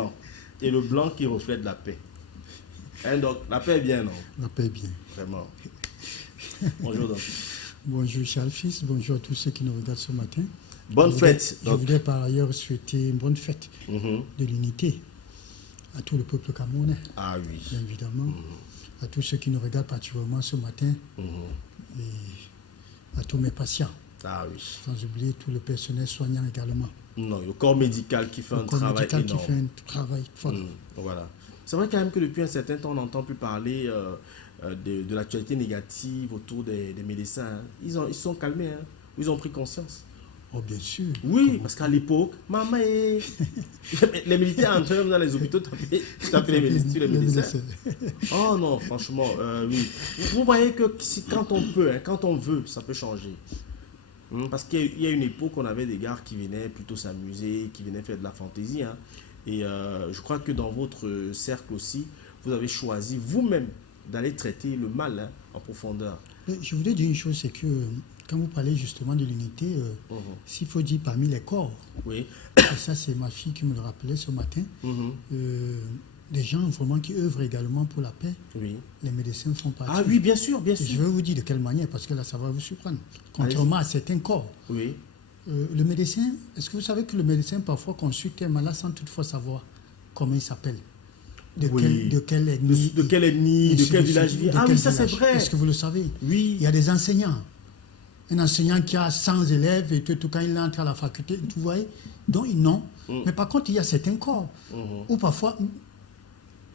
blanc. Et le blanc qui reflète la paix. Hein, donc, la paix est bien, non? La paix est bien. Vraiment. Bonjour, donc. Bonjour Charles Fils, bonjour à tous ceux qui nous regardent ce matin. Bonne fête. Je voudrais par ailleurs souhaiter une bonne fête Mhm. de l'unité à tout le peuple camerounais, Ah oui. bien évidemment, à tous ceux qui nous regardent particulièrement ce matin Mhm. et à tous mes patients, Ah oui. sans oublier tout le personnel soignant également. Non, le corps médical qui fait Le un corps travail médical énorme. qui fait un travail fort. Voilà. C'est vrai quand même que depuis un certain temps, on n'entend plus parler de l'actualité négative autour des médecins. Hein. Ils se sont calmés, hein. Ils ont pris conscience. Oh bien sûr. Oui, parce qu'à l'époque, maman, les militaires entraient dans les hôpitaux, tapaient les médecins. Oh non, franchement, oui. Vous voyez que quand on peut, hein, quand on veut, ça peut changer. Parce qu'il y a une époque, on avait des gars qui venaient plutôt s'amuser, qui venaient faire de la fantaisie. Hein. Et je crois que dans votre cercle aussi, vous avez choisi vous-même d'aller traiter le mal, hein, en profondeur. Je voulais dire une chose, c'est que quand vous parlez justement de l'unité, s'il faut dire parmi les corps, Oui. et ça c'est ma fille qui me le rappelait ce matin, des gens vraiment qui œuvrent également pour la paix, Oui. les médecins font partie. Ah oui, bien sûr, bien Et je sûr. vais vous dire de quelle manière, parce que là ça va vous surprendre. Contrairement à certains corps, Oui. le médecin, est-ce que vous savez que le médecin parfois consulte un malade sans toutefois savoir comment il s'appelle, Oui. de quelle ethnie, De quelle ethnie, de quel village vit. Ah oui, ça c'est vrai. Est-ce que vous le savez? Oui. Il y a des enseignants. Un enseignant qui a 100 élèves et tout quand il entre à la faculté, vous voyez, donc non. Mais par contre, il y a certains corps où parfois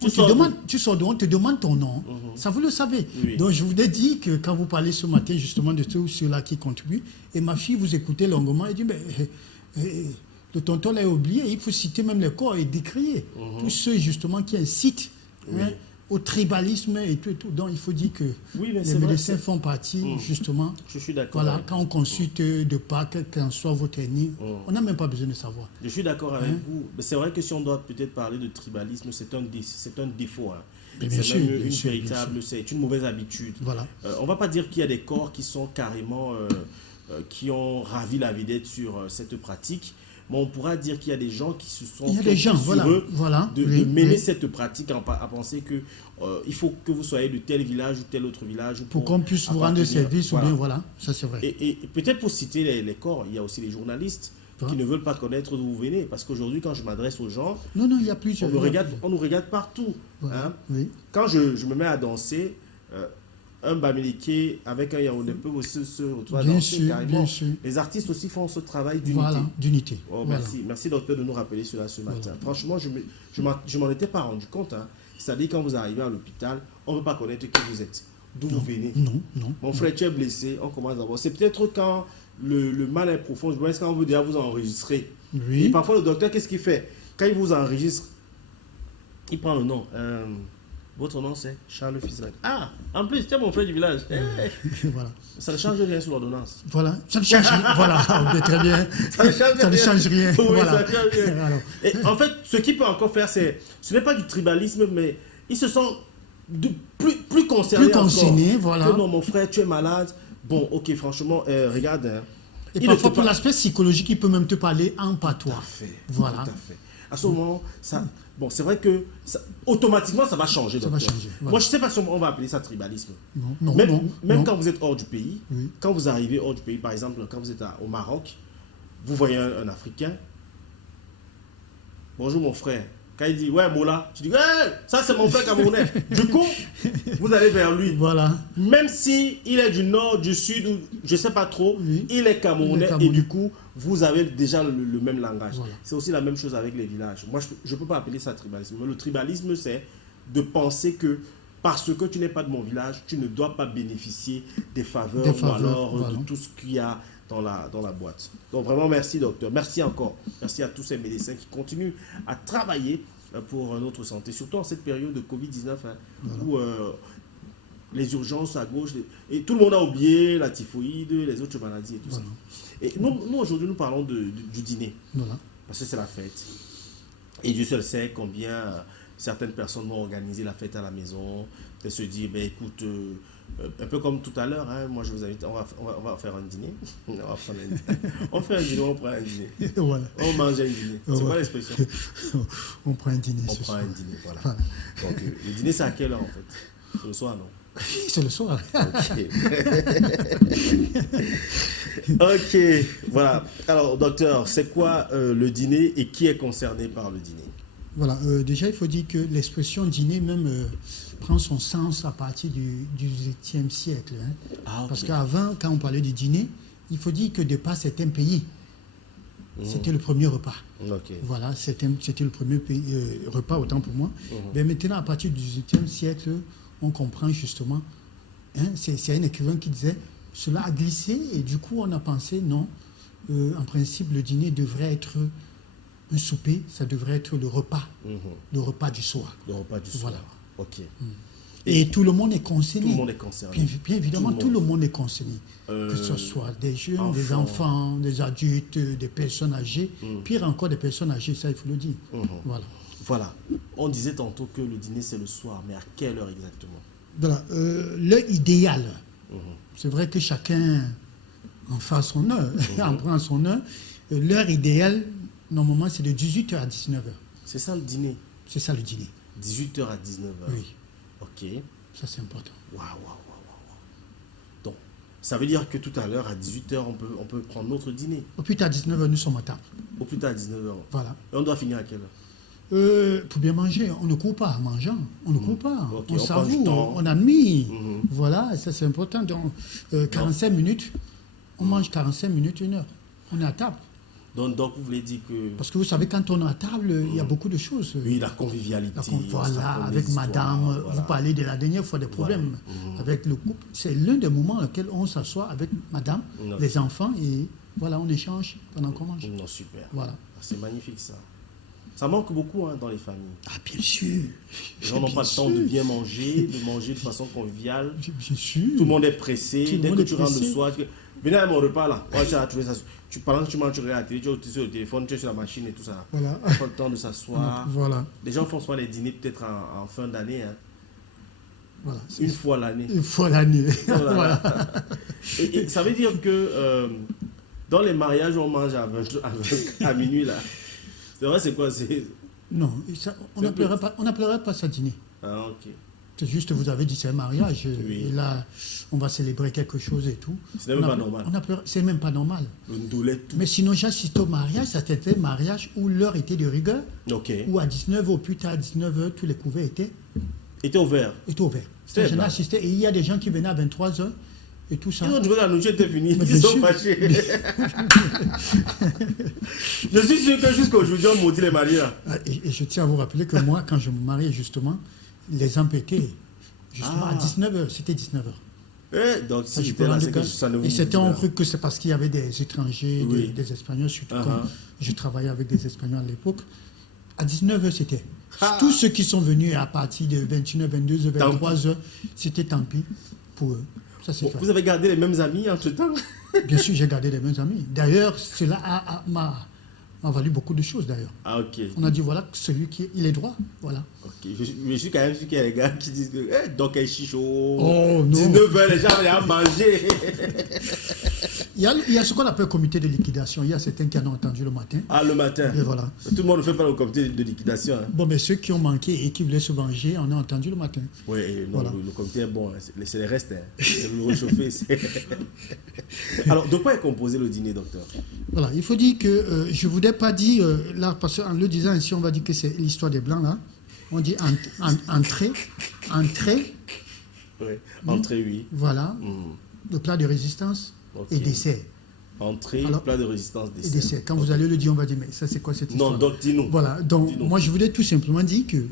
on te demande ton nom. Ça, vous le savez. Oui. Donc, je vous ai dit que quand vous parlez ce matin justement de tous ceux-là qui contribuent, et ma fille vous écoutez longuement et dit, mais le tonton l'a oublié, il faut citer même les corps et décrier tous ceux justement qui incitent hein, au tribalisme et tout, et tout. Donc, il faut dire que Oui, mais les c'est vrai, médecins font partie justement. Je suis d'accord. Voilà, avec quand on consulte de pas qu'en soit votre ennemi, on n'a même pas besoin de savoir. Je suis d'accord avec vous. Mais c'est vrai que si on doit peut-être parler de tribalisme, c'est un défaut. Hein. C'est même une véritable, c'est une mauvaise habitude. Voilà. On ne va pas dire qu'il y a des corps qui sont carrément, qui ont ravi la vedette sur cette pratique. Mais on pourra dire qu'il y a des gens qui se sont de mêler cette pratique à penser que il faut que vous soyez de tel village ou tel autre village. Pour qu'on puisse vous rendre service ou bien voilà, ça c'est vrai. Et peut-être pour citer les corps, il y a aussi les journalistes qui ne veulent pas connaître d'où vous venez. Parce qu'aujourd'hui, quand je m'adresse aux gens, non, il y a plusieurs. On nous regarde partout. Voilà. Hein. Oui. Quand je me mets à danser, un Bamileke avec un Yaoundé peut aussi se retrouver à danser carrément. Bien sûr. Les artistes aussi font ce travail d'unité. Voilà, d'unité. Oh, merci. Merci docteur de nous rappeler cela ce matin. Voilà. Franchement, je m'en étais pas rendu compte. Hein. C'est-à-dire quand vous arrivez à l'hôpital, on ne veut pas connaître qui vous êtes, d'où vous venez. Non. Mon frère, tu es blessé, on commence à voir. C'est peut-être quand le mal est profond, je pense qu'on veut déjà vous enregistrer. Oui. Et parfois le docteur, qu'est-ce qu'il fait? Quand il vous enregistre, il prend le nom. Votre nom c'est Charles Fizak. Ah, en plus, tu es mon frère du village. Voilà. Ça ne change rien sur l'ordonnance. Voilà, ça ne change rien. Voilà, très bien. Ça ne change rien. Oui, voilà. ça change rien. Alors. Et en fait, ce qu'il peut encore faire, ce n'est pas du tribalisme, mais ils se sont plus concernés. Plus concernés, voilà. Que non, mon frère, tu es malade. Bon, ok, franchement, regarde. Hein. Et parfois, pour l'aspect psychologique, il peut même te parler en patois. Tout à fait. Voilà. Tout à fait. À ce moment, bon, c'est vrai que automatiquement, ça va changer. Ça va changer. Voilà. Moi, je ne sais pas si on va appeler ça tribalisme. Non. Même quand vous êtes hors du pays, oui. Quand vous arrivez hors du pays, par exemple, quand vous êtes au Maroc, vous voyez un Africain. Bonjour mon frère. Quand il dit, ouais, Mola, tu dis, hey, ça c'est mon frère camerounais. Du coup, vous allez vers lui. Voilà. Même si il est du nord, du sud, je ne sais pas trop, il est camerounais et du coup, vous avez déjà le même langage. Voilà. C'est aussi la même chose avec les villages. Moi, je ne peux pas appeler ça tribalisme. Mais le tribalisme, c'est de penser que parce que tu n'es pas de mon village, tu ne dois pas bénéficier des faveurs ou alors voilà. De tout ce qu'il y a dans la boîte. Donc vraiment, merci docteur. Merci encore. Merci à tous ces médecins qui continuent à travailler pour notre santé, surtout en cette période de Covid-19 hein, voilà. Où les urgences à gauche, et tout le monde a oublié la typhoïde, les autres maladies et tout voilà. Ça. Et nous aujourd'hui, nous parlons du dîner, voilà. Parce que c'est la fête. Et Dieu seul sait combien certaines personnes vont organiser la fête à la maison, et se dire, ben, écoute, Un peu comme tout à l'heure, hein, moi je vous invite, on va faire un dîner. On fait un dîner, on prend un dîner. Voilà. On mange un dîner. C'est quoi l'expression? On prend un dîner. On prend un dîner, voilà. Donc le dîner, c'est à quelle heure en fait? C'est le soir, non? C'est le soir. Ok. Ok, voilà. Alors, docteur, c'est quoi le dîner et qui est concerné par le dîner? Voilà, déjà il faut dire que l'expression dîner même prend son sens à partir du XVIIIe siècle. Hein. Ah, ok. Parce qu'avant, quand on parlait du dîner, il faut dire que de par certains pays, c'était le premier repas. Ok. Voilà, c'était le premier repas, autant pour moi. Mais maintenant, à partir du XVIIIe siècle, on comprend justement, hein, c'est un écrivain qui disait, cela a glissé et du coup on a pensé, non, en principe le dîner devrait être un souper, ça devrait être le repas du soir. Le repas du soir. Voilà. Ok. Et tout le monde est concerné. Tout le monde est concerné. Bien évidemment, tout le monde est concerné. Que ce soit des jeunes, des enfants, des adultes, des personnes âgées, pire encore des personnes âgées, ça il faut le dire. Voilà. Voilà. On disait tantôt que le dîner c'est le soir, mais à quelle heure exactement? Voilà. L'heure idéale, c'est vrai que chacun en fait son heure, en prend son heure. L'heure idéale, normalement, c'est de 18h à 19h. C'est ça le dîner? C'est ça le dîner. 18h à 19h. Oui. Ok. Ça, c'est important. Waouh. Donc, ça veut dire que tout à l'heure, à 18h, on peut prendre notre dîner. Au plus tard, à 19h, nous sommes à table. Au plus tard, à 19h. Voilà. Et on doit finir à quelle heure? Pour bien manger, on ne court pas en mangeant. On ne court pas. Okay, on prend du savoure, temps. on admire. Voilà, ça c'est important. Donc, 45 minutes, on mange 45 minutes, 1 heure. On est à table. Donc vous voulez dire que... Parce que vous savez, quand on est à table, il y a beaucoup de choses. Oui, la convivialité. Voilà, avec madame, vous parlez de la dernière fois des problèmes avec le couple. C'est l'un des moments auxquels on s'assoit avec madame, les enfants, et voilà, on échange pendant qu'on mange. Non, super. Voilà. C'est magnifique ça. Ça manque beaucoup dans les familles. Ah, bien sûr. Les gens n'ont pas le temps de bien manger, de manger de façon conviviale. Bien sûr. Tout le monde est pressé. Dès que tu rentres le soir, venez à mon repas là. Moi, j'ai trouvé ça. Pendant que tu manges, tu regardes la télé, tu es sur le téléphone, tu es sur la machine et tout ça. Voilà. Tu n'as pas le temps de s'asseoir. Voilà. Les gens font souvent les dîners peut-être en fin d'année. Hein. Voilà. Une fois l'année. Une fois l'année. Voilà. Et ça veut dire que dans les mariages, on mange à minuit là. C'est vrai, c'est quoi? Non, ça, on n'appellerait pas ça dîner. Ah, ok. C'est juste, vous avez dit c'est un mariage, Oui. et là, on va célébrer quelque chose et tout. C'est même pas normal. C'est même pas normal. Le ndoulet, tout. Mais sinon, j'assiste au mariage, c'était un mariage où l'heure était de rigueur, Ok. où à 19h, au plus tard à 19h, tous les couverts étaient Ouverts. ouverts. J'en ai assisté, et il y a des gens qui venaient à 23h, et tout ça. Ils ont trouvé que la nourriture était finie. Mais Ils sont bien sûr. fâchés. Je suis sûr que jusqu'à aujourd'hui, on maudit les mariés là. Et je tiens à vous rappeler que moi, quand je me mariais, justement, les empêtés, justement, à 19h, c'était 19h. Donc, Ça, si je peux j'étais là, rendre c'est que compte. ça ne vous Et c'était un dit truc que c'est parce qu'il y avait des étrangers, Oui. des Espagnols, surtout quand je travaillais avec des Espagnols à l'époque. À 19h, c'était. Tous ceux qui sont venus à partir de 21h, 22h, 23h, c'était tant pis pour eux. Ça, c'est Vous avez gardé les mêmes amis entre-temps? Bien sûr, j'ai gardé les mêmes amis. D'ailleurs, cela m'a valu beaucoup de choses, d'ailleurs. Ah, ok. On a dit, voilà, celui qui il est droit, voilà. Ok. Je suis quand même sûr qu'il y a des gars qui disent que donc elle chicho. Oh, non. 19h, les gens veulent à manger. Il y a ce qu'on appelle comité de liquidation. Il y a certains qui en ont entendu le matin. Ah, le matin. Et voilà. Tout le monde ne fait pas le comité de liquidation. Hein. Bon, mais ceux qui ont manqué et qui voulaient se venger, on a entendu le matin. Oui, non, Voilà. le comité est bon. Hein. C'est les restes. Hein. C'est le réchauffer. Alors, de quoi est composé le dîner, docteur? Voilà, il faut dire que je ne voudrais pas dire, là, parce qu'en le disant ainsi, on va dire que c'est l'histoire des Blancs, là. On dit entrée, Oui. Entrée, oui. voilà, le plat de résistance et dessert. Entrée, Alors, plat de résistance, Et dessert. dessert. Quand vous allez le dire, on va dire, mais ça, c'est quoi cette histoire? Non, donc dis-nous. Voilà, donc Dis-nous. moi, je voulais tout simplement dire que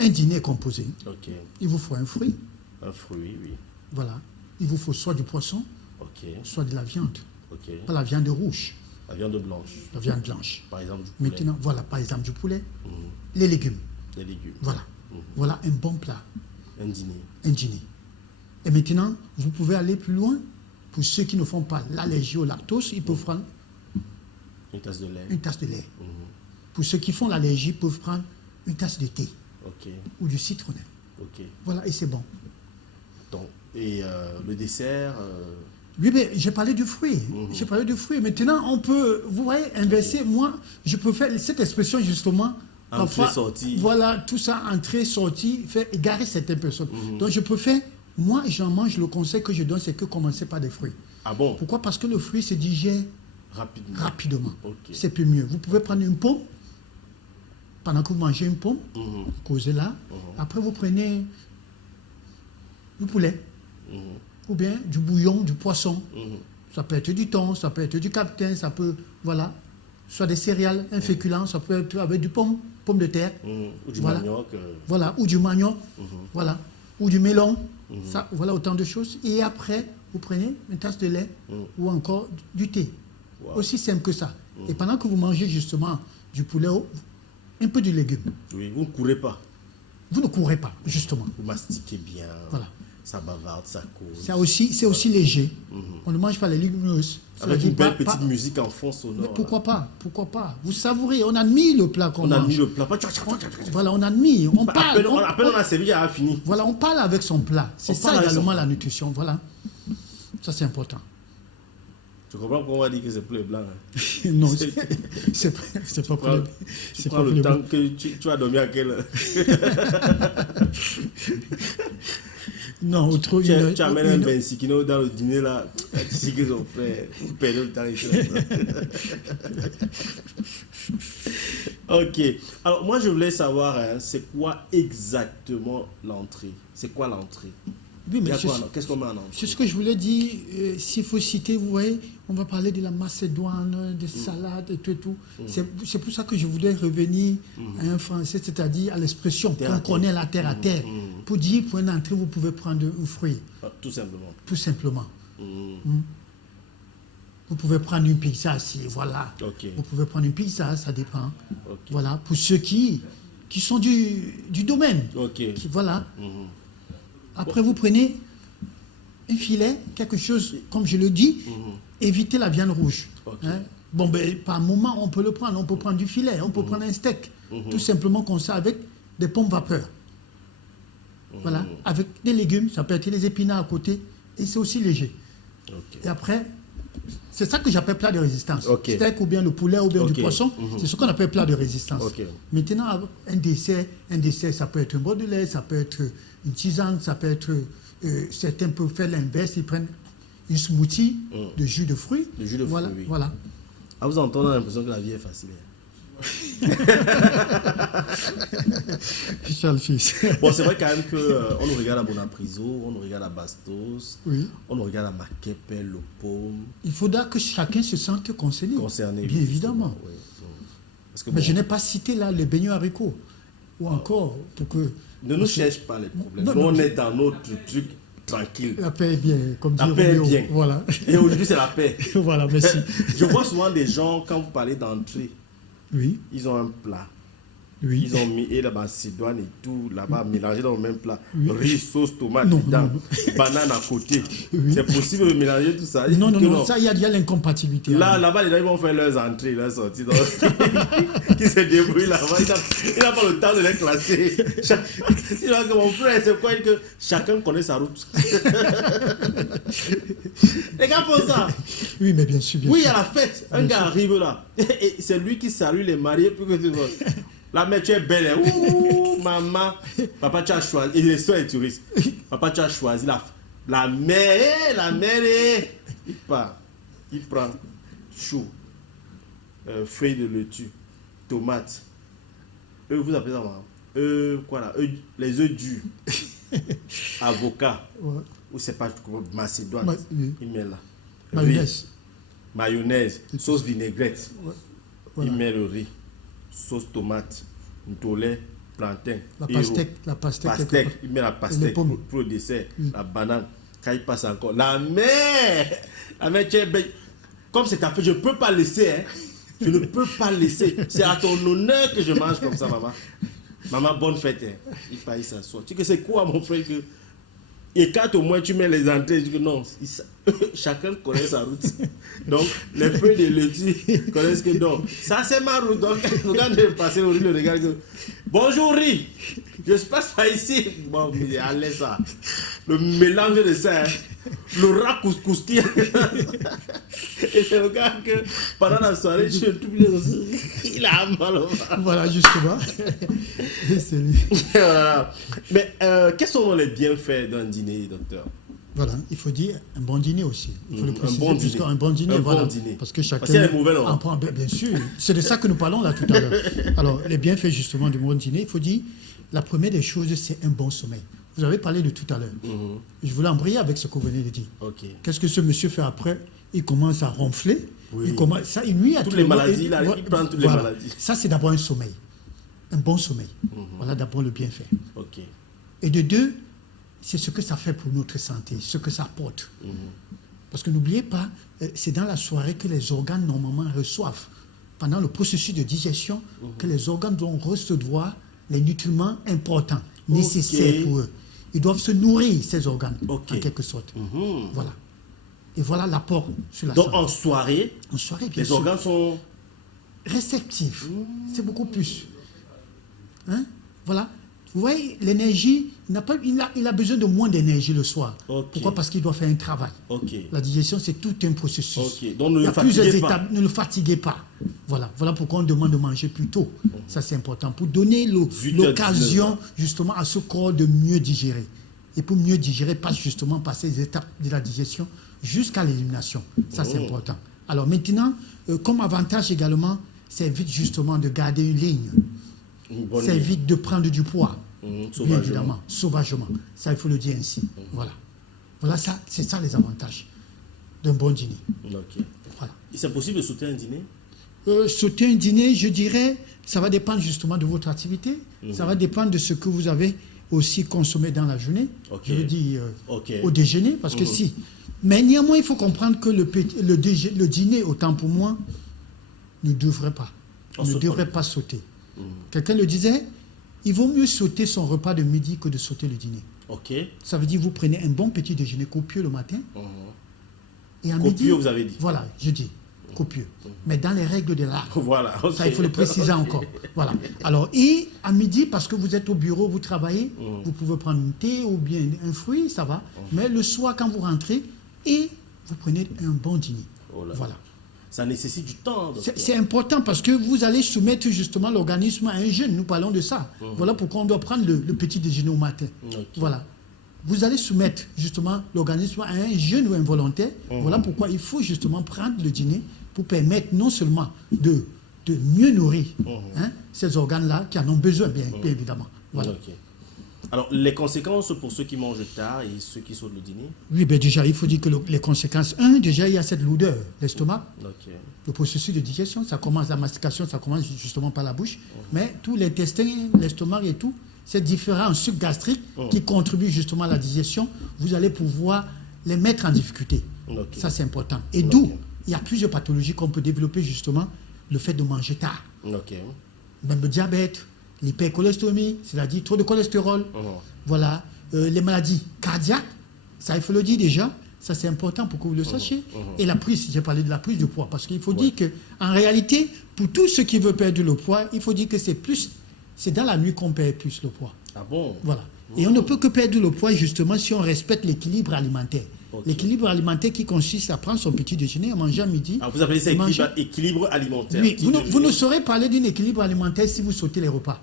un dîner est composé. Ok. Il vous faut un fruit, Un fruit, oui. voilà. Il vous faut soit du poisson, Ok. soit de la viande. Ok. Pas la viande rouge, La viande blanche, la viande blanche. par exemple du poulet. Maintenant, voilà, par exemple, du poulet, Mhm. les légumes. Des légumes. Voilà. Voilà un bon plat, Un dîner. un dîner. Et maintenant, vous pouvez aller plus loin. Pour ceux qui ne font pas l'allergie au lactose, ils peuvent prendre Une tasse de lait. une tasse de lait. Mhm. Pour ceux qui font l'allergie, ils peuvent prendre une tasse de thé Ok. ou du citronné. Ok. Voilà, et c'est bon. Donc, et le dessert... Oui, mais j'ai parlé du fruit. J'ai parlé du fruit. Maintenant, on peut, vous voyez, inverser. Moi, je peux faire cette expression justement. Entrée, Parfois, sortie. voilà, tout ça, entrée, sortie, fait égarer certaines personnes. Donc, je peux faire, moi, j'en mange, le conseil que je donne, c'est que commencer par des fruits. Ah bon? Pourquoi? Parce que le fruit se digère rapidement. Okay. C'est plus mieux. Vous pouvez prendre une pomme, pendant que vous mangez une pomme, vous causez là. Après, vous prenez du poulet, ou bien du bouillon, du poisson. Ça peut être du thon, ça peut être du captain, ça peut, voilà, soit des céréales, un féculent, ça peut être avec du pomme de terre. Ou du voilà. manioc. Voilà, ou du manioc, voilà, ou du melon. Ça, voilà autant de choses. Et après, vous prenez une tasse de lait ou encore du thé. Wow. Aussi simple que ça. Et pendant que vous mangez justement du poulet, un peu de légumes. Oui, vous ne courez pas. Vous ne courez pas, justement. Vous mastiquez bien. Voilà. Ça bavarde, ça cause. C'est aussi léger. On ne mange pas les légumineuses. Avec une belle petite musique en fond sonore. Mais pourquoi pas? Pourquoi pas? Vous savourez, on admire le plat qu'on mange. On admire le plat. Voilà, on admire. On parle. À peine on a servi, il a fini. Voilà, on parle avec son plat. C'est ça également la nutrition. Voilà. Ça, c'est important. Tu comprends pourquoi on va dire que c'est pour les blancs? Non, c'est pas pour les blancs. Tu prends le temps que tu as dormi à quelle heure? Non, autre tu amènes un bensikino dans le dîner là, tu sais qu'ils ont fait, vous perdez le temps ici. Ok. Alors moi je voulais savoir, c'est quoi exactement l'entrée? C'est quoi l'entrée? Oui, mais qu'est-ce qu'on met en entrée? C'est ce que je voulais dire. S'il faut citer, vous voyez, on va parler de la macédoine, des salades et tout. C'est pour ça que je voulais revenir à un français, c'est-à-dire à l'expression qu'on connaît, la terre à terre. Pour dire, pour une entrée, vous pouvez prendre un fruit. Tout simplement. Tout simplement. Vous pouvez prendre une pizza si, voilà. Okay. Vous pouvez prendre une pizza, ça dépend. Okay. Voilà, pour ceux qui sont du domaine. Okay. Voilà. Après, vous prenez un filet, quelque chose, comme je le dis, évitez la viande rouge. Okay. Hein? Bon, ben, par moment, on peut le prendre. On peut prendre du filet, on peut prendre un steak. Tout simplement comme ça, avec des pommes vapeur. Voilà, avec des légumes, ça peut être des épinards à côté, et c'est aussi léger. Okay. Et après, c'est ça que j'appelle plat de résistance. Okay. Steak ou bien le poulet ou bien du poisson, c'est ce qu'on appelle plat de résistance. Okay. Maintenant, un dessert, ça peut être un bord de lait, ça peut être une tisane, ça peut être... certains peuvent faire l'inverse, ils prennent une smoothie de jus de fruits. De jus de voilà, fruits, oui. Voilà. À vous entendre, on a l'impression que la vie est facile. Bon, c'est vrai quand même qu'on nous regarde à Bonapriso, on nous regarde à Bastos, on nous regarde à Makepe, le Paume. Il faudra que chacun se sente concerné. Bien évidemment. Oui. Parce que, mais je n'ai pas cité là les beignets haricots. Ou encore, pour que... Ne nous cherche pas les problèmes. Nous, on est dans notre truc tranquille. La paix est bien, comme dit La paix est Roméo. bien. Voilà. Et aujourd'hui, c'est la paix. Voilà, merci. Je vois souvent des gens, quand vous parlez d'entrée, ils ont un plat. Ils ont mis la macédoine et tout là-bas, mélangé dans le même plat. Riz, sauce, tomate, banane à côté. C'est possible de mélanger tout ça? Non, ça, il y a déjà l'incompatibilité. Là-bas, les gens ils vont faire leurs entrées, leurs sorties. Qui se débrouillent là-bas. Il n'a pas le temps de les classer. Il va dire, mon frère, c'est quoi que chacun connaît sa route. Les gars font ça. Oui, mais bien sûr. Oui, à la fête, un gars arrive là. Et c'est lui qui salue les mariés pour que tu vois. La mère, tu es belle. Ouh, maman. Papa, tu as choisi. Et les soeurs et touristes. Papa, tu as choisi la mère. La mère. Il part. Il prend chou, feuilles de laitue, tomates. Vous appelez ça comment? Quoi là? Les œufs durs. Avocat. Ouais. Ou c'est pas macédoine. Il met là. Mayonnaise. Mayonnaise. Sauce vinaigrette. Ouais. Voilà. Il met le riz. Sauce tomate, ntolé, plantain, la pastèque, il met la pastèque pour le dessert, la banane. Quand il passe encore, la mère, tu es belle. Comme c'est ta fête, je ne peux pas laisser. Je ne peux pas laisser. C'est à ton honneur que je mange comme ça, maman. Maman, bonne fête. Il s'assoit. Tu sais que c'est quoi, mon frère, que Et quand au moins tu mets les entrées, tu dis que non, chacun connaît sa route. Donc, les feuilles de laitue connaissent que non, ça c'est ma route. Donc, quand je passer au riz, le regarde que bonjour riz, je passe par ici. Bon, allez ça. Le mélange de ça, hein. Le rat couscous qui. Et c'est le gars que pendant la soirée, je suis tout il a mal au bras. Voilà, justement. C'est lui. Mais quels sont les bienfaits d'un dîner, docteur? Voilà, il faut dire un bon dîner aussi. Il faut le préciser. Un bon dîner. Un bon dîner, voilà. Bon dîner. Parce que chacun. Parce qu'il y a les mauvais, non? En prend, bien sûr. C'est de ça que nous parlons là tout à l'heure. Alors, les bienfaits justement du bon dîner, il faut dire, la première des choses, c'est un bon sommeil. Vous avez parlé de tout à l'heure. Je voulais embrayer avec ce que vous venez de dire. Okay. Qu'est-ce que ce monsieur fait après? Il commence à ronfler. Oui. Il nuit à toutes les maladies, il prend toutes les maladies. Ça, c'est d'abord un sommeil. Un bon sommeil. Voilà d'abord le bienfait. Okay. Et de deux, c'est ce que ça fait pour notre santé, ce que ça apporte. Parce que n'oubliez pas, c'est dans la soirée que les organes normalement reçoivent, pendant le processus de digestion, que les organes doivent recevoir les nutriments importants, nécessaires pour eux. Ils doivent se nourrir, ces organes, en quelque sorte. Voilà. Et voilà l'apport sur la santé. Donc en soirée, bien les sûr, organes sont réceptifs. C'est beaucoup plus. Hein? Voilà. Vous voyez, l'énergie, il a besoin de moins d'énergie le soir. Pourquoi? Parce qu'il doit faire un travail. La digestion, c'est tout un processus. Donc ne il y le a plusieurs fatiguez étapes. pas. Ne le fatiguez pas. Voilà pourquoi on demande de manger plus tôt. Ça, c'est important. Pour donner l'occasion, justement, à ce corps de mieux digérer. Et pour mieux digérer, passe justement par ces étapes de la digestion jusqu'à l'élimination. Ça, c'est important. Alors maintenant, comme avantage également, ça évite justement de garder une ligne. Ça évite de prendre du poids, bien évidemment, sauvagement. Ça, il faut le dire ainsi. Voilà ça, c'est ça les avantages d'un bon dîner. Voilà. C'est possible de sauter un dîner? Sauter un dîner, je dirais, ça va dépendre justement de votre activité. Ça va dépendre de ce que vous avez aussi consommé dans la journée. Je veux dire au déjeuner, parce que si. Mais néanmoins, il faut comprendre que le dîner, autant pour moi, ne devrait pas sauter. Quelqu'un le disait, il vaut mieux sauter son repas de midi que de sauter le dîner. Ça veut dire vous prenez un bon petit déjeuner copieux le matin. Et à copieux, midi, vous avez dit. Voilà, je dis copieux. Mais dans les règles de l'art. Ça, il faut le préciser encore. Voilà. Alors, et à midi, parce que vous êtes au bureau, vous travaillez, vous pouvez prendre un thé ou bien un fruit, ça va. Mais le soir, quand vous rentrez, et vous prenez un bon dîner. Voilà. Ça nécessite du temps. C'est important parce que vous allez soumettre justement l'organisme à un jeûne. Nous parlons de ça. Voilà pourquoi on doit prendre le petit déjeuner au matin. Voilà. Vous allez soumettre justement l'organisme à un jeûne ou involontaire. Voilà pourquoi il faut justement prendre le dîner pour permettre non seulement de mieux nourrir ces organes-là qui en ont besoin, bien évidemment. Voilà. Alors, les conséquences pour ceux qui mangent tard et ceux qui sautent le dîner? Oui, bien déjà, il faut dire que les conséquences, déjà, il y a cette lourdeur, l'estomac, le processus de digestion, ça commence, la mastication, ça commence justement par la bouche, mais tout l'intestin, l'estomac et tout, ces différents sucs gastriques qui contribuent justement à la digestion, vous allez pouvoir les mettre en difficulté. Ça, c'est important. Et d'où, il y a plusieurs pathologies qu'on peut développer justement, le fait de manger tard. Même le diabète, l'hypercholestérolémie, c'est-à-dire trop de cholestérol, voilà, les maladies cardiaques, ça il faut le dire déjà, ça c'est important pour que vous le sachiez, et la prise, j'ai parlé de la prise de poids, parce qu'il faut dire qu'en réalité, pour tous ceux qui veulent perdre le poids, il faut dire que c'est dans la nuit qu'on perd plus le poids. Ah bon? Voilà. Et on ne peut que perdre le poids justement si on respecte l'équilibre alimentaire. L'équilibre alimentaire qui consiste à prendre son petit déjeuner, à manger à midi. Ah, vous appelez ça équilibre alimentaire? Oui, vous ne saurez parler d'un équilibre alimentaire si vous sautez les repas.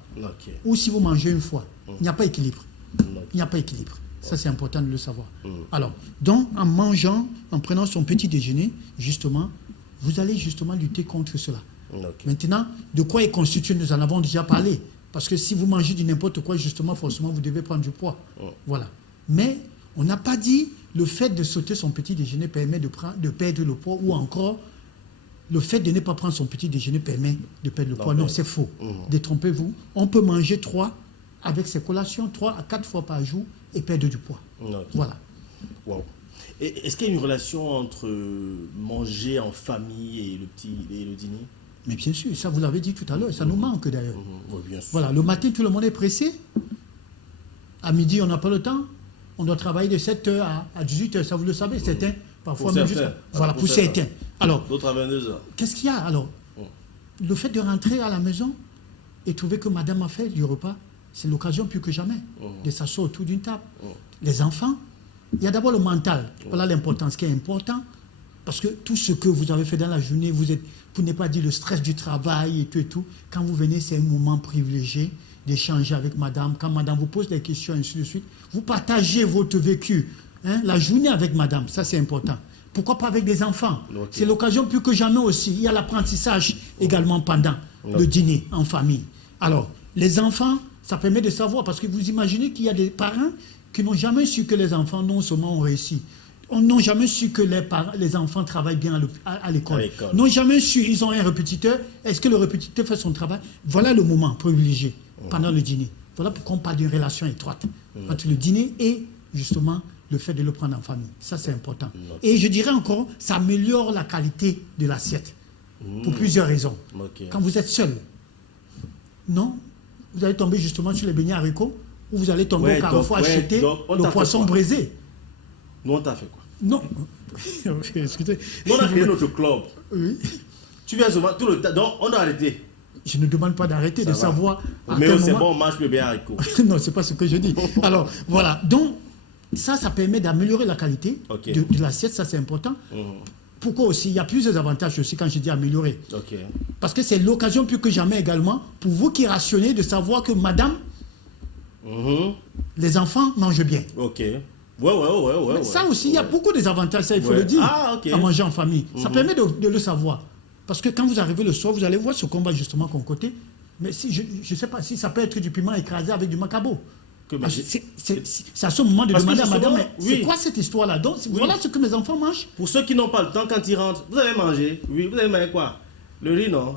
Ou si vous mangez une fois. Il n'y a pas d'équilibre. Il n'y a pas d'équilibre. Ça, c'est important de le savoir. Alors, donc, en mangeant, en prenant son petit déjeuner, justement, vous allez justement lutter contre cela. Maintenant, de quoi est constitué, nous en avons déjà parlé. Parce que si vous mangez du n'importe quoi, justement, forcément, vous devez prendre du poids. Voilà. Mais on n'a pas dit le fait de sauter son petit déjeuner permet de perdre le poids, ou encore le fait de ne pas prendre son petit déjeuner permet de perdre le poids. Non, c'est faux. Détrompez-vous. On peut manger 3 avec ses collations, 3 à 4 fois par jour et perdre du poids. Voilà. Wow. Est-ce qu'il y a une relation entre manger en famille et le dîner? Mais bien sûr, ça vous l'avez dit tout à l'heure, ça nous manque d'ailleurs. Oui, bien sûr. Voilà, le matin tout le monde est pressé. À midi on n'a pas le temps. on doit travailler de 7h à 18h, ça vous le savez, certains, parfois Pour même certains. jusqu'à... Voilà, pour certains. Alors, d'autres à 22h. qu'est-ce qu'il y a alors? Le fait de rentrer à la maison et trouver que madame a fait du repas, c'est l'occasion plus que jamais de s'asseoir autour d'une table. Les enfants, il y a d'abord le mental. Voilà l'importance qui est important. Parce que tout ce que vous avez fait dans la journée, vous n'avez pas dit le stress du travail et tout. Quand vous venez, c'est un moment privilégié d'échanger avec madame. Quand madame vous pose des questions, ainsi de suite, vous partagez votre vécu. Hein, la journée avec madame, ça c'est important. Pourquoi pas avec des enfants? C'est l'occasion plus que jamais aussi. Il y a l'apprentissage également pendant le dîner en famille. Alors, les enfants, ça permet de savoir, parce que vous imaginez qu'il y a des parents qui n'ont jamais su que les enfants non seulement ont réussi, n'ont jamais su que les enfants travaillent bien à l'école. N'ont jamais su, ils ont un répétiteur. Est-ce que le répétiteur fait son travail? Voilà le moment privilégié pendant le dîner. Voilà pourquoi on parle d'une relation étroite entre le dîner et justement le fait de le prendre en famille. Ça, c'est important. Et je dirais encore, ça améliore la qualité de l'assiette pour plusieurs raisons. Quand vous êtes seul, non, vous allez tomber justement sur les beignets haricots ou vous allez tomber au carrefour acheter le poisson braisé. Nous, on t'a fait quoi? Non. Excusez. Nous, on a créé notre club. Oui. Tu viens souvent tout le temps. Donc, on a arrêté. Je ne demande pas d'arrêter, de savoir. Mais c'est bon, on mange le bien haricot. Non, c'est pas ce que je dis. Alors, voilà. Donc, ça permet d'améliorer la qualité de l'assiette. Ça, c'est important. Pourquoi aussi? Il y a plusieurs avantages aussi quand je dis améliorer. Parce que c'est l'occasion plus que jamais également pour vous qui rationnez de savoir que madame, les enfants mangent bien. Ouais. Ça aussi, il y a beaucoup d'avantages, ça il faut le dire, à manger en famille. Ça permet de le savoir. Parce que quand vous arrivez le soir, vous allez voir ce qu'on va justement concocter. Mais si, je ne sais pas si ça peut être du piment écrasé avec du macabo. C'est à ce moment de demander à madame, c'est quoi cette histoire-là? Donc, voilà ce que mes enfants mangent. Pour ceux qui n'ont pas le temps, quand ils rentrent, vous allez manger. Oui, vous allez manger quoi? Le riz, non?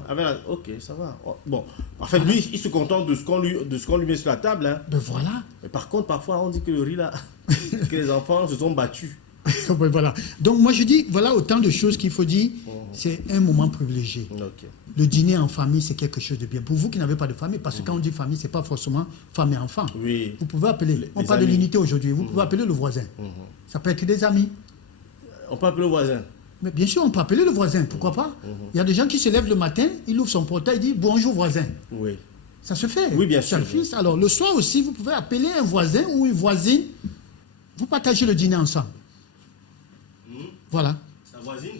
Ok, ça va. Bon, en fait, lui, il se contente de ce qu'on lui met sur la table. Hein. Ben voilà. Mais par contre, parfois, on dit que le riz, là, que les enfants se sont battus. Ben voilà. Donc, moi, je dis, voilà autant de choses qu'il faut dire. C'est un moment privilégié. Le dîner en famille, c'est quelque chose de bien. Pour vous qui n'avez pas de famille, parce que quand on dit famille, ce n'est pas forcément femme et enfant. Oui. Vous pouvez appeler, on parle de l'unité aujourd'hui, vous pouvez appeler le voisin. Ça peut être des amis. On peut appeler le voisin. Mais bien sûr, on peut appeler le voisin, pourquoi pas? Il y a des gens qui se lèvent le matin, il ouvre son portail, il dit bonjour voisin. Oui. Ça se fait. Oui, bien sûr. Alors, le soir aussi, vous pouvez appeler un voisin ou une voisine. Vous partagez le dîner ensemble. Voilà. La voisine?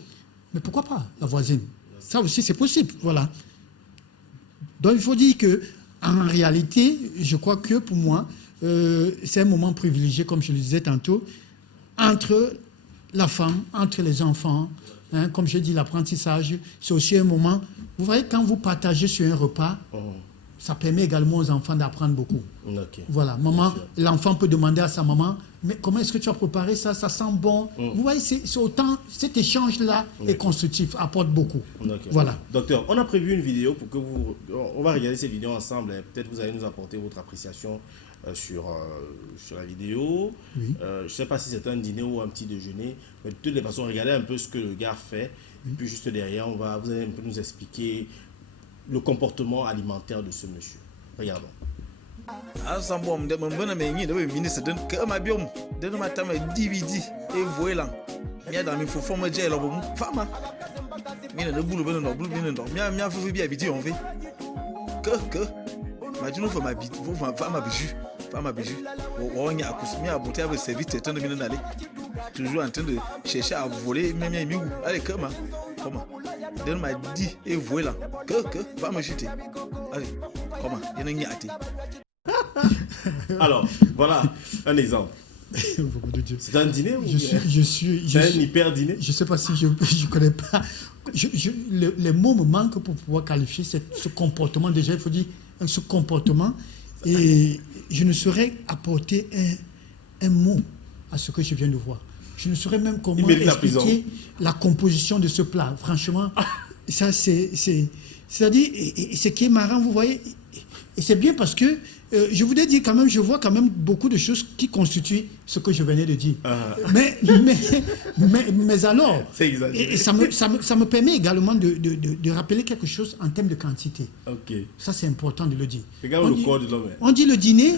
Mais pourquoi pas, la voisine? Ça aussi, c'est possible. Voilà. Donc, il faut dire que, en réalité, je crois que pour moi, c'est un moment privilégié, comme je le disais tantôt, entre la femme, entre les enfants. Hein, comme j'ai dit, l'apprentissage, c'est aussi un moment. Vous voyez, quand vous partagez sur un repas, ça permet également aux enfants d'apprendre beaucoup. Voilà, maman, l'enfant peut demander à sa maman, mais comment est-ce que tu as préparé ça? Ça sent bon. Vous voyez, c'est autant, cet échange-là est constructif, apporte beaucoup. Voilà. Docteur, on a prévu une vidéo pour que vous... On va regarder cette vidéo ensemble. Peut-être vous allez nous apporter votre appréciation sur la vidéo. Oui. Je ne sais pas si c'est un dîner ou un petit déjeuner, mais de toutes les façons, regardez un peu ce que le gars fait. Et puis juste derrière, vous allez un peu nous expliquer le comportement alimentaire de ce monsieur. Regardons. Asambom de mbona menyi de ministre de kama biom de ma tama DVD et voila mia da mi fo forme je lo bom fama mi na bulu beno no bulu beno no mia fo bi abiti on fait que imagine fo ma bit fo fama biju on y a kus mi abonté avec service étant de aller toujours en train de chercher à voler même mi allez comment de ma dit et voilà que va me chuter allez comment il y a Alors, voilà un exemple. C'est un dîner ou c'est un hyper dîner? Je ne sais pas si je ne connais pas. Les mots me manquent pour pouvoir qualifier ce comportement. Déjà, il faut dire ce comportement. Et je ne saurais apporter un mot à ce que je viens de voir. Je ne saurais même comment expliquer la composition de ce plat. Franchement, ça c'est-à-dire, et ce qui est marrant, vous voyez, et c'est bien parce que je voulais dire quand même, je vois quand même beaucoup de choses qui constituent ce que je venais de dire. Mais alors, et ça me permet également de rappeler quelque chose en termes de quantité. Ça, c'est important de le dire. Regarde le corps de l'homme. On dit le dîner,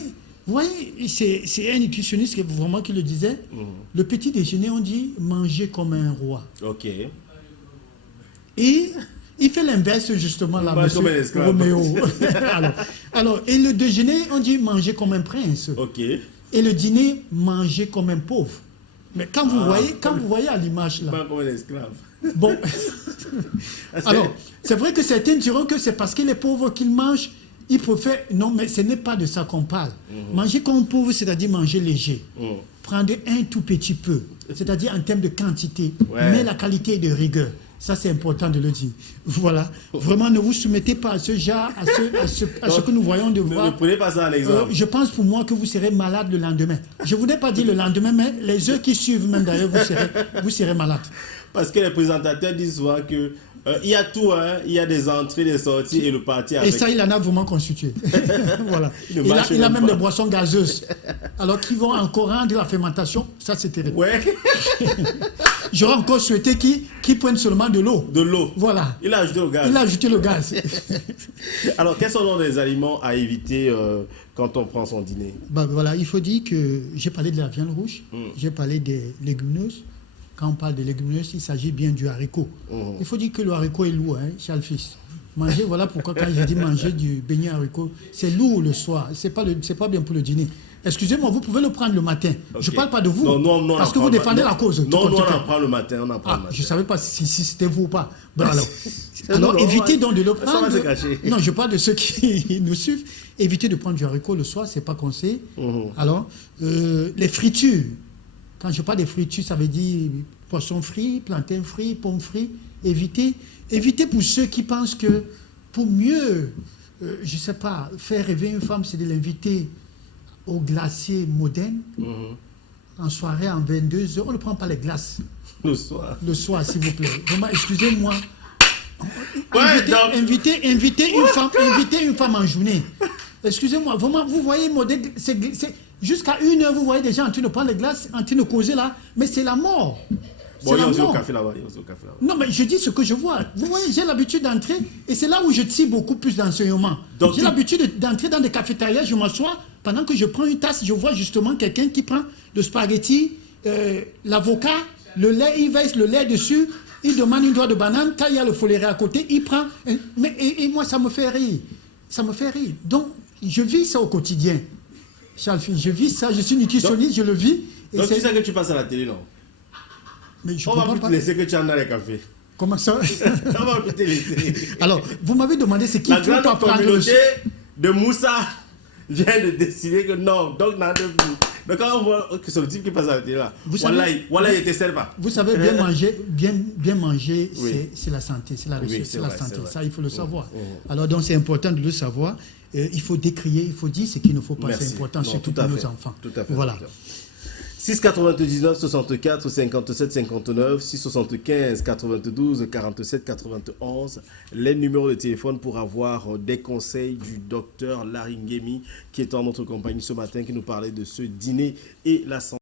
Vous voyez, c'est un nutritionniste qui le disait. Le petit déjeuner, on dit manger comme un roi. Ok. Et il fait l'inverse justement là, Mange monsieur comme un esclave. Roméo. alors, et le déjeuner, on dit manger comme un prince. Ok. Et le dîner, manger comme un pauvre. Mais quand vous voyez à l'image là. Pas comme un esclave. Bon. Alors, c'est vrai que certains diront que c'est parce qu'il est pauvre qu'il mange. Il préfère. Non, mais ce n'est pas de ça qu'on parle. Manger comme pauvre, c'est-à-dire manger léger. Prendre un tout petit peu. C'est-à-dire en termes de quantité. Ouais. Mais la qualité est de rigueur. Ça, c'est important de le dire. Voilà. Vraiment, ne vous soumettez pas à ce genre, à ce que nous voyons de voir. Ne prenez pas ça en exemple. Je pense pour moi que vous serez malade le lendemain. Je ne voudrais pas dire le lendemain, mais les heures qui suivent, même d'ailleurs, vous serez malade. Parce que les présentateurs disent souvent que il y a tout, hein. Il y a des entrées, des sorties et le parti avec. Et ça, il en a vraiment constitué. Voilà. Il a même des boissons gazeuses. Alors qu'ils vont encore rendre la fermentation, ça c'est terrible. Ouais. J'aurais encore souhaité qu'ils prennent seulement de l'eau. De l'eau. Voilà. Il a ajouté le gaz. Il a ajouté le gaz. Alors, quels sont les aliments à éviter quand on prend son dîner? Voilà, il faut dire que j'ai parlé de la viande rouge, j'ai parlé des légumineuses. Quand on parle de légumineuses, il s'agit bien du haricot. Il faut dire que le haricot est lourd, hein, Charles Fils. Manger, voilà pourquoi quand je dis manger du beignet haricot, c'est lourd le soir. C'est pas bien pour le dîner. Excusez-moi, vous pouvez le prendre le matin. Okay. Je ne parle pas de vous. Non, parce que vous défendez la cause. Non, nous on en prend le matin. Je ne savais pas si c'était vous ou pas. Bon, alors évitez donc de le prendre. Non, je parle de ceux qui nous suivent. Évitez de prendre du haricot le soir, c'est pas conseillé. Alors, les fritures. Quand je parle des fritures, ça veut dire poisson frit, plantain frit, pomme frit. Évitez pour ceux qui pensent que pour mieux, je ne sais pas, faire rêver une femme, c'est de l'inviter au glacier moderne. En soirée, en 22h, on ne prend pas les glaces. Le soir. Le soir, s'il vous plaît. Vraiment, excusez-moi. Ouais, inviter une femme en journée. Excusez-moi, vraiment, vous voyez, jusqu'à 1h, vous voyez des gens en train de prendre les glaces, en train de causer là, mais c'est la mort. Bon, il y a aussi au café là-bas. Non, mais je dis ce que je vois. Vous voyez, j'ai l'habitude d'entrer, et c'est là où je tire beaucoup plus d'enseignements. J'ai l'habitude d'entrer dans des cafétérias, je m'assois, pendant que je prends une tasse, je vois justement quelqu'un qui prend le spaghetti, l'avocat, le lait, il verse le lait dessus, il demande une doigt de banane, quand il y a le foléré à côté, il prend. Et moi, ça me fait rire. Ça me fait rire. Donc, je vis ça au quotidien. Charles, je vis ça, je suis nutritionniste, je le vis. Donc, tu sais que tu passes à la télé, non? Mais on va plus te laisser que tu en as les cafés. Comment ça? On va plus te laisser. Alors, vous m'avez demandé ce qu'il faut pas prendre. La communauté de Moussa vient de décider que non, donc n'en de plus. Mais quand on voit que c'est le type qui passe à la télé là, voilà, il était pas. Vous savez, bien manger, c'est la santé, c'est la richesse, c'est la santé. Ça, il faut le savoir. Alors, donc, c'est important de le savoir. Il faut décrier, il faut dire ce qu'il ne faut pas. C'est important, surtout pour nos enfants. Tout à fait. Voilà. 6,99 64 57 59 6,75 92 47 91 les numéros de téléphone pour avoir des conseils du docteur Laringemi qui est en notre compagnie ce matin, qui nous parlait de ce dîner et la santé.